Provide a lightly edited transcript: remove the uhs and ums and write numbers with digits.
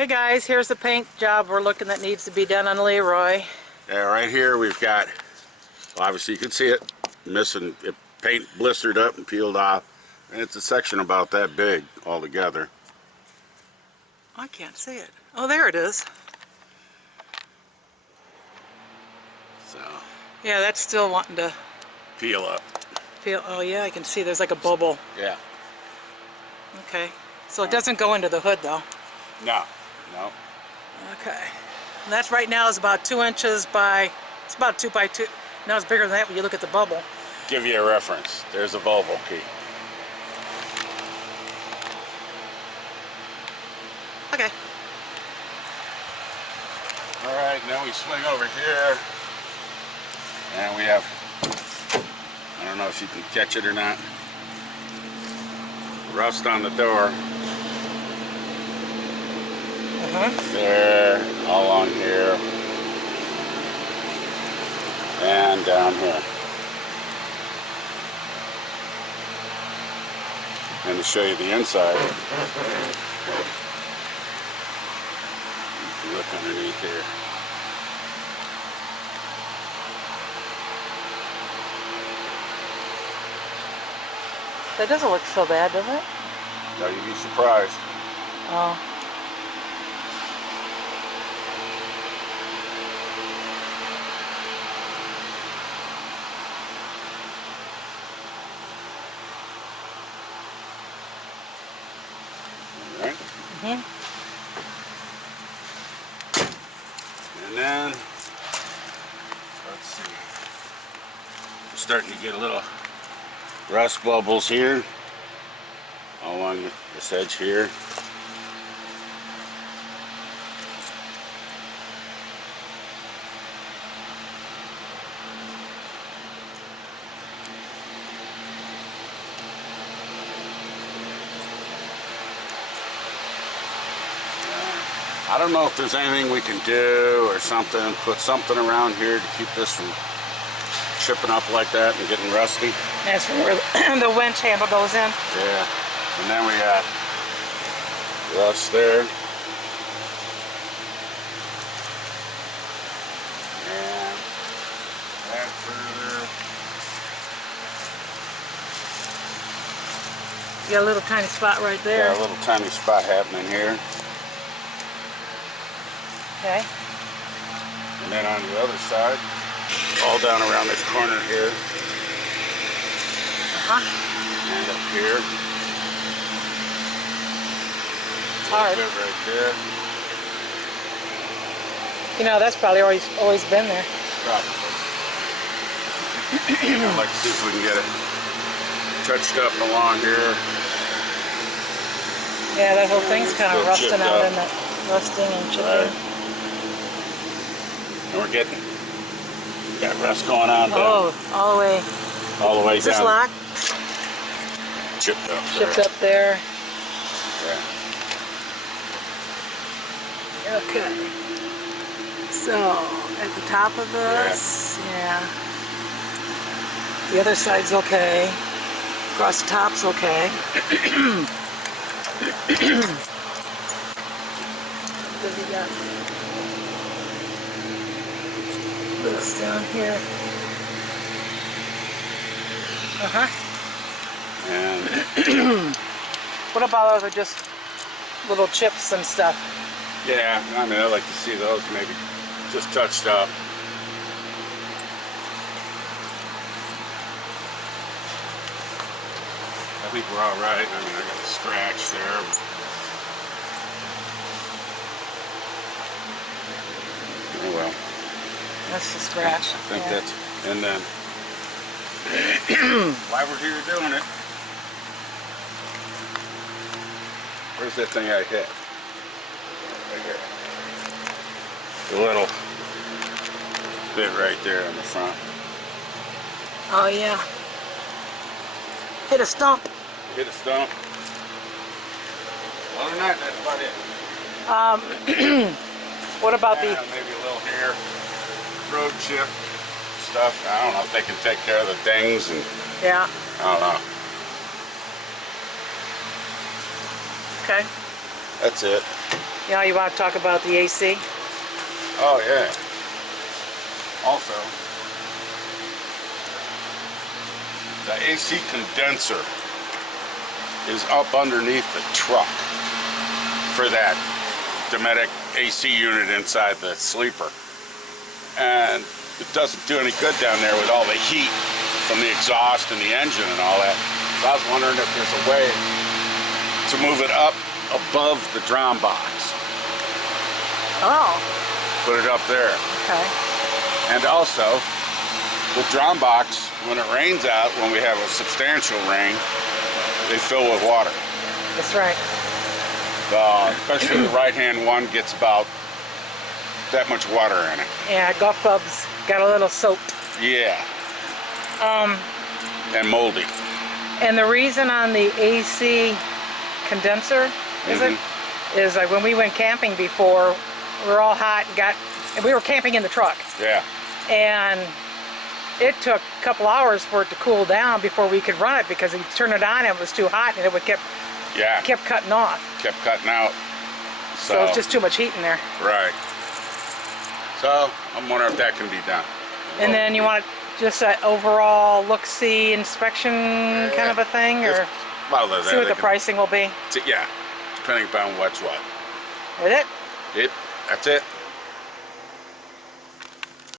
Hey guys, here's the paint job we're looking that needs to be done on Leroy. Yeah, right here we've got, well, obviously you can see it, missing, it paint blistered up and peeled off. And it's a section about that big altogether. I can't see it. Oh, there it is. So, Yeah, that's still wanting to peel up. peel. Oh yeah, I can see there's like a bubble. Yeah. Okay. So it doesn't go into the hood though. No, no. Okay. And that's right now is about 2 inches by, it's about 2 by 2. Now it's bigger than that when you look at the bubble. Give you a reference. There's a Volvo key. Okay. Alright, now we swing over here. And we have, I don't know if you can catch it or not, rust on the door. There, all along here, and down here. And to show you the inside, you can look underneath here. That doesn't look so bad, does it? Now you'd be surprised. Oh. Right? Mm-hmm. And then, let's see, we're starting to get a little rust bubbles here, all along this edge here. I don't know if there's anything we can do or something, put something around here to keep this from chipping up like that and getting rusty. That's where the winch handle goes in. Yeah, and then we got rust there. And that further. You got a little tiny spot right there. Yeah, a little tiny spot happening here. Okay. And then on the other side, all down around this corner here. And up here. Hard. A little bit right there. You know, that's probably always been there. Probably. I'd like to see if we can get it touched up along here. Yeah, that whole thing's kind of rusting chipped out, up. isn't it? Rusting and chipping. Right. And we're getting, got rust going on down. Oh, all the way. All the way Is this down. locked? Chipped up Chipped there. up there. Yeah. Okay. So, at the top of this, yeah. The other side's okay. Across the top's okay. What does he got? This down here. And What about those are just little chips and stuff? yeah, I mean, I'd like to see those maybe just touched up. I think we're all right. I mean, I got a scratch there. Oh well. That's the scratch. I think yeah. that's, and then while we're here doing it, where's that thing I hit? Right here. The little bit right there in the front. Oh yeah. Hit a stump. Hit a stump. Other than that, that's about it. What about Yeah, maybe a little hair, road chip stuff. I don't know if they can take care of the dings and yeah. I don't know. Okay. That's it. Now you want to talk about the AC? Oh yeah. Also, the AC condenser is up underneath the truck for that Dometic AC unit inside the sleeper. And it doesn't do any good down there with all the heat from the exhaust and the engine and all that. So I was wondering if there's a way to move it up above the drum box. Oh. Put it up there. Okay. And also, the drum box, when it rains out, when we have a substantial rain, they fill with water. That's right. Especially the right-hand one gets about that much water in it. Yeah, golf clubs got a little soaked. Yeah. And moldy. And the reason on the AC condenser, is like when we went camping before, we were all hot and we were camping in the truck. Yeah. And it took a couple hours for it to cool down before we could run it because you turn it on and it was too hot and it would kept cutting off. Kept cutting out. So it's just too much heat in there. Right. So I'm wondering if that can be done. And then you want just an overall look-see inspection kind of a thing, or see what the pricing will be? Yeah, depending upon what's what. Is it? That's it.